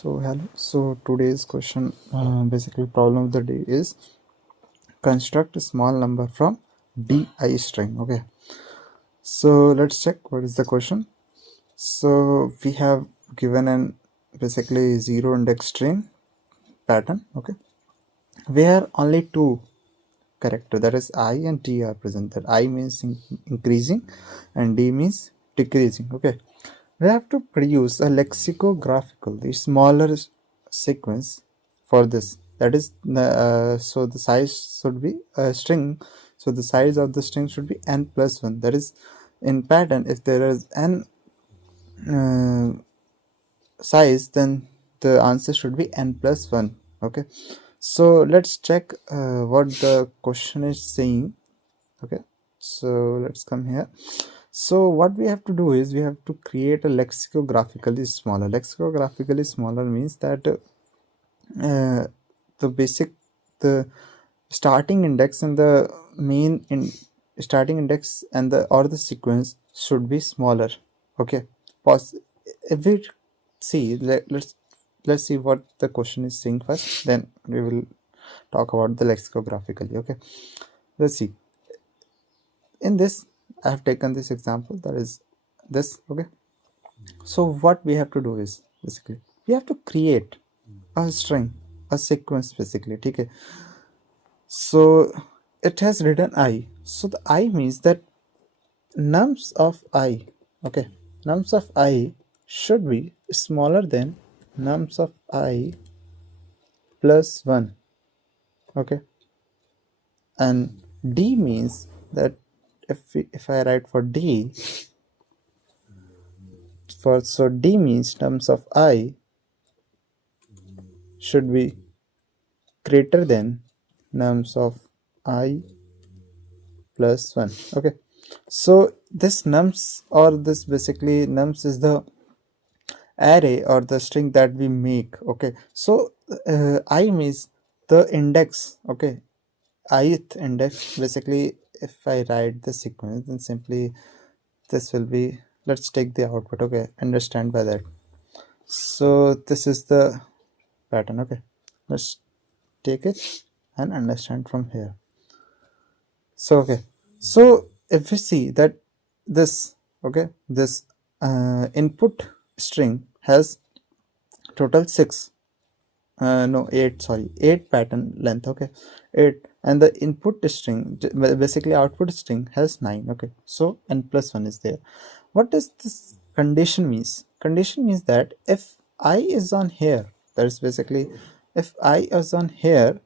So hello. So today's question, basically problem of the day is construct a small number from di string. Okay. So let's check what is the question. So we have given an basically zero index string pattern. Okay, where only two character, that is I and T, are present. That I means increasing and D means decreasing. Okay, we have to produce a lexicographical, the smaller sequence for this. That is so the size should be a string, so the size of the string should be n plus 1. That is, in pattern, if there is n size, then the answer should be n plus 1. Okay, so let's check what the question is saying. Okay, so let's come here. So what we have to do is we have to create a lexicographically smaller. Lexicographically smaller means that the starting index and the main starting index and the sequence should be smaller. Okay, if we see, let's see what the question is saying first, then we will talk about the lexicographically. Okay, let's see. In this, I have taken this example, that is this. Okay, so what we have to do is basically we have to create a string, a sequence basically. Okay, so it has written I, so the I means that nums of I, okay, nums of I should be smaller than nums of I plus 1. Okay, and D means that if I write for D, so D means nums of I should be greater than nums of I plus 1. Okay, so this nums, or this basically nums is the array or the string that we make. Okay, so I means the index. Okay, ith index. Basically, if I write the sequence, then simply this will be, let's take the output. Okay, understand by that. So this is the pattern. Okay, let's take it and understand from here. So okay, so if we see that this, okay, this input string has total 6, no 8, sorry, 8 pattern length. Okay, 8, and the input string, basically output string, has 9. Okay, so n plus 1 is there. What does this condition means? Condition means that if I is on here, that is basically if I is on here.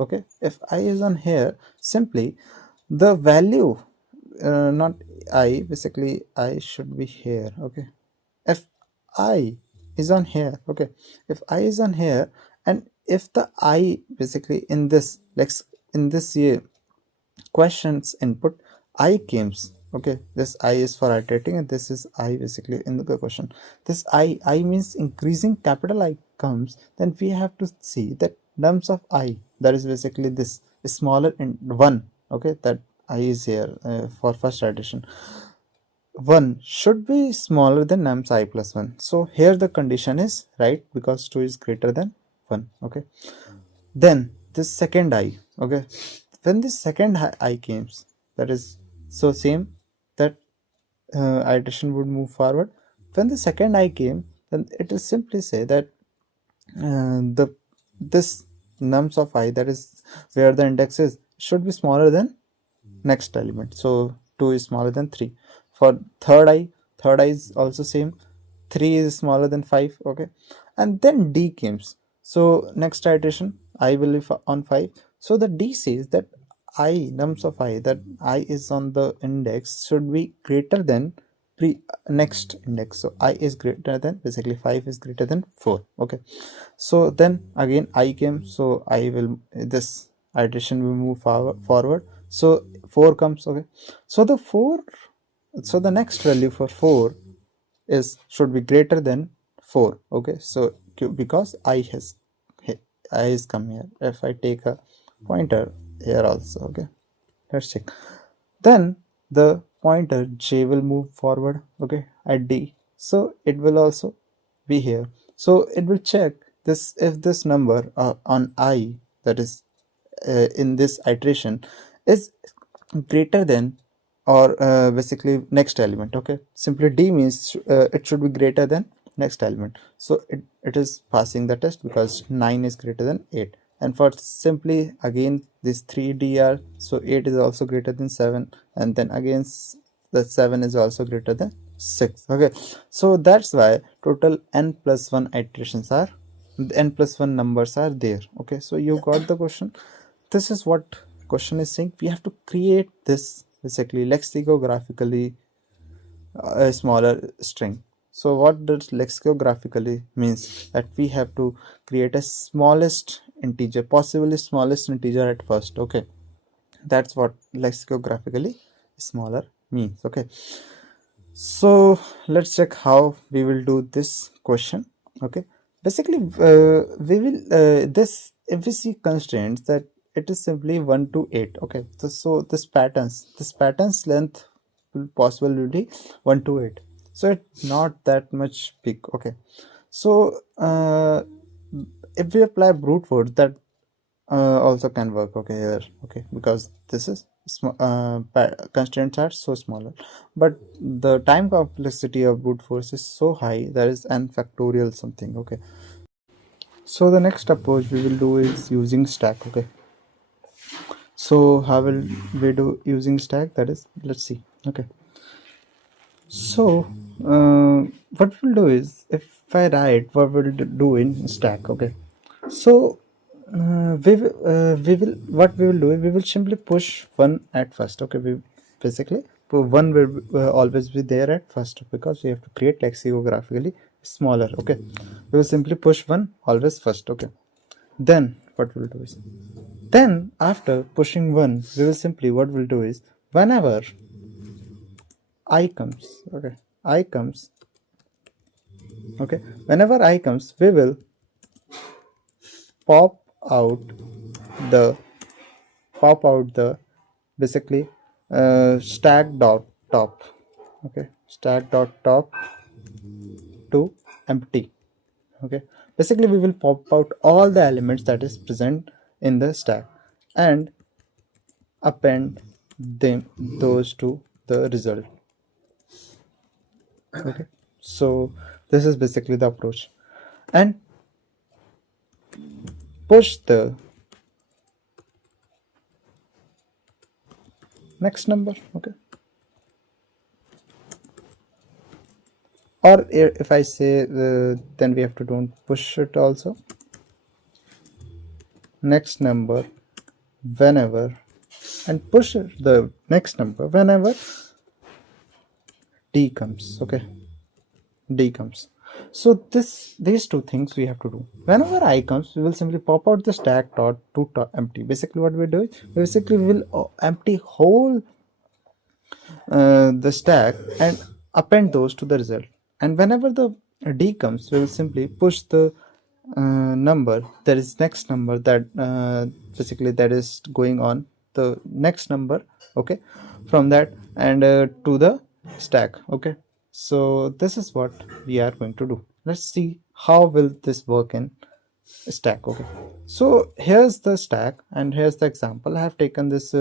Okay, if I is on here, simply the value, not I, basically I should be here. Okay, if I is on here, okay, if I is on here, and if the I basically in this, like in this year questions input I comes, okay, this I is for iterating and this is I basically in the question, this I means increasing capital I comes, then we have to see that nums of I, that is basically this, is smaller in 1. Okay, that I is here for first iteration. 1 should be smaller than nums I plus 1. So here the condition is right, because 2 is greater than 1. Okay, then this second I. Okay, when this second I comes, that is, so same, that iteration would move forward. When the second I came, then it will simply say that the this nums of I, that is where the index is, should be smaller than next element. So 2 is smaller than 3. For third I is also same, 3 is smaller than 5. Okay, and then D comes, so next iteration I will be on 5. So the D says that I, nums of I, that I is on the index, should be greater than next index. So I is greater than, basically 5 is greater than 4. Okay, so then again I came, so I will, this iteration will move forward. So 4 comes. Okay, so the 4, so the next value for 4 is should be greater than 4. Okay, so because I is come here, if I take a pointer here also. Okay, let's check, then the pointer J will move forward. Okay, at D, so it will also be here. So it will check this if this number on I, that is in this iteration, is greater than or basically next element. Okay, simply D means it should be greater than next element. So it is passing the test because 9 is greater than 8. And for simply again this 3 DR, so 8 is also greater than 7, and then again the 7 is also greater than 6. Okay, so that's why total n plus 1 iterations are, n plus 1 numbers are there. Okay, so you got the question. This is what question is saying. We have to create this basically lexicographically a smaller string. So what does lexicographically means? That we have to create a smallest integer, possibly smallest integer at first. Okay, that's what lexicographically smaller means. Okay, so let's check how we will do this question. Okay, basically we will this, if we see constraints, that it is simply 1 to 8. Okay, so this patterns length will possible will be 1 to 8, so it's not that much big. Okay, so if we apply brute force, that also can work. Okay, here. Okay, because this is constraints are so smaller, but the time complexity of brute force is so high, that is n factorial something. Okay, so the next approach we will do is using stack. Okay, so how will we do using stack? That is, let's see. Okay, so what we'll do is, if I write what we'll do in stack. Okay, so we will what we will do is we will simply push one at first. Okay, we basically one will always be there at first, because we have to create lexicographically smaller. Okay, we will simply push one always first. Okay, then what we'll do is, then after pushing one, we will simply what we'll do is, whenever I comes, okay, I comes, okay, whenever I comes, we will pop out the basically stack dot top. Okay, stack dot top to empty. Okay, basically we will pop out all the elements that is present in the stack and append them those to the result. Okay, so this is basically the approach, and push the next number. Okay, or if I say then we have to don't push it also, next number whenever, and push the next number whenever D comes. Okay, D comes. So these two things we have to do. Whenever I comes, we will simply pop out the stack dot to empty. Basically what we do is, basically we will empty whole the stack and append those to the result. And whenever the D comes, we will simply push the number, that is next number, that basically that is going on the next number. Okay, from that and to the stack. Okay, so this is what we are going to do. Let's see how will this work in stack. Okay, so here's the stack and here's the example. I have taken this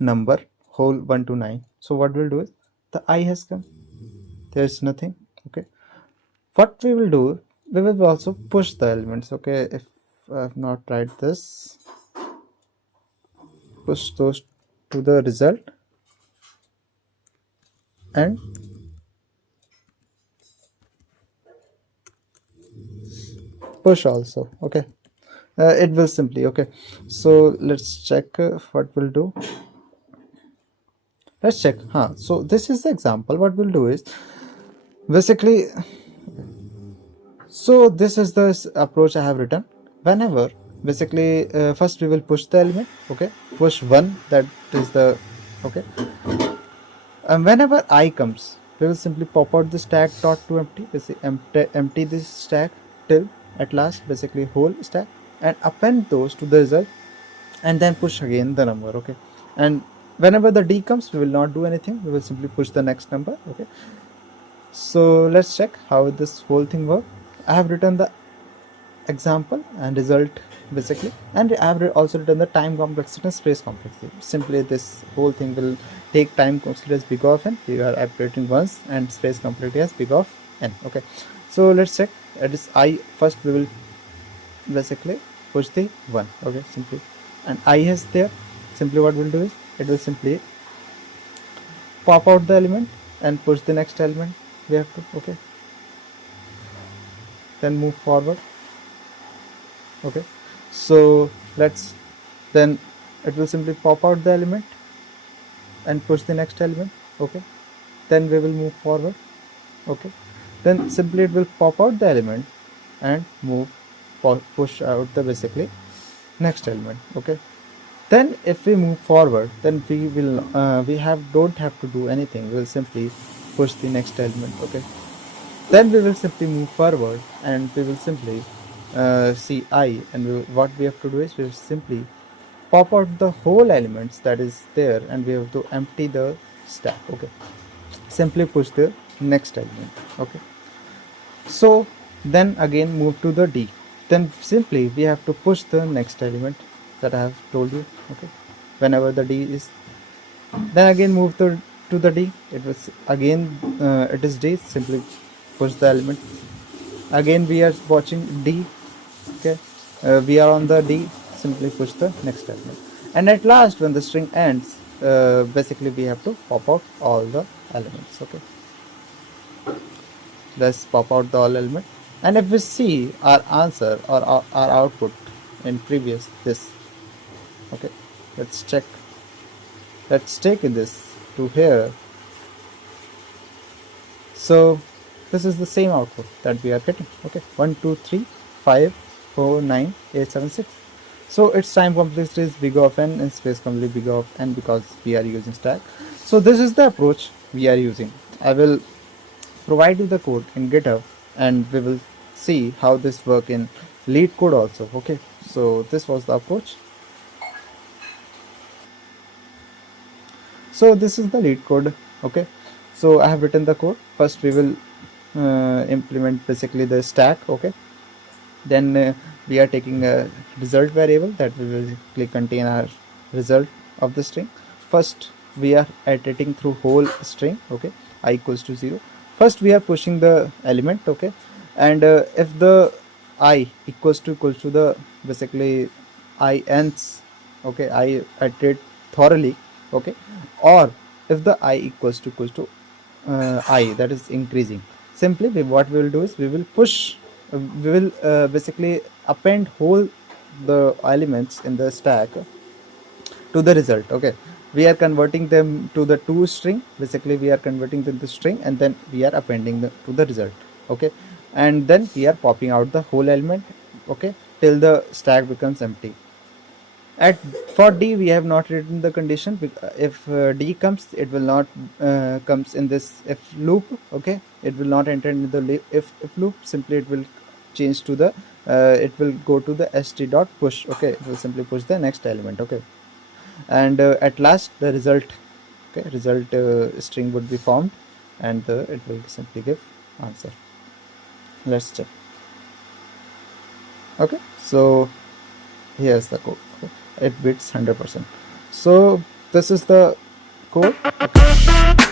number whole 1 to 9. So what we'll do is, the I has come, there's nothing. Okay, what we will do, we will also push the elements. Okay, if I have not tried this, push those to the result and push also. Okay, it will simply. Okay, so let's check what we'll do. Let's check. So this is the example. What we'll do is, basically, so this is the approach I have written. Whenever basically first we will push the element. Okay, push one, that is the, okay, and whenever I comes, we will simply pop out the stack dot to empty. Basically empty this stack till at last, basically whole stack, and append those to the result and then push again the number. Okay, and whenever the D comes, we will not do anything, we will simply push the next number. Okay, so let's check how this whole thing works. I have written the example and result basically, and I have also written the time complexity and space complexity. Simply this whole thing will take time complexity as big of n, we are operating once, and space complexity as big of n. Okay, so let's check. It is I. First we will basically push the 1. Okay, simply, and I is there. Simply what we'll do is it will simply pop out the element and push the next element. We have to, okay, then move forward. Okay, so let's, then it will simply pop out the element and push the next element. Okay, then we will move forward. Okay, then simply it will pop out the element and move, push out the basically next element. Okay, then if we move forward, then we will don't have to do anything, we will simply push the next element. Okay, then we will simply move forward and we will simply see I, and what we have to do is we will simply pop out the whole elements that is there, and we have to empty the stack. Okay, simply push the next element. Okay, so then again move to the D, then simply we have to push the next element that I have told you. Okay, whenever the D is, then again move to the D, it was again it is D, simply push the element. Again we are watching D. Okay, we are on the D, simply push the next element, and at last when the string ends, basically we have to pop out all the elements. Okay, let's pop out the all element, and if we see our answer or our output in previous this. Okay, let's check. Let's take this to here. So this is the same output that we are getting. Okay, 1 2 3 5 4 9 8 7 6. So its time complexity is big of n and space complexity big of n, because we are using stack. So this is the approach we are using. I will provide you the code in GitHub, and we will see how this work in LeetCode also. Okay, so this was the approach. So this is the LeetCode. Okay, so I have written the code. First we will implement basically the stack. Okay, then we are taking a result variable that will basically contain our result of the string. First we are iterating through whole string. Okay, I equals to 0. First we are pushing the element. Okay, and if the I equals to the basically I ends, okay, I iterate thoroughly. Okay, or if the I equals to I, that is increasing, simply what we will do is we will push, we will basically append whole the elements in the stack to the result. Okay, we are converting them to the to string, basically we are converting them to string, and then we are appending them to the result. Okay, and then we are popping out the whole element. Okay, till the stack becomes empty. At for D we have not written the condition. If D comes, it will not comes in this if loop. Okay, it will not enter into the if loop. Simply it will change to the it will go to the st dot push. Okay, it will simply push the next element. Okay, and at last the result, okay, result string would be formed, and it will simply give answer. Let's check. Okay, so here's the code. Okay, it beats 100%. So this is the code. Okay.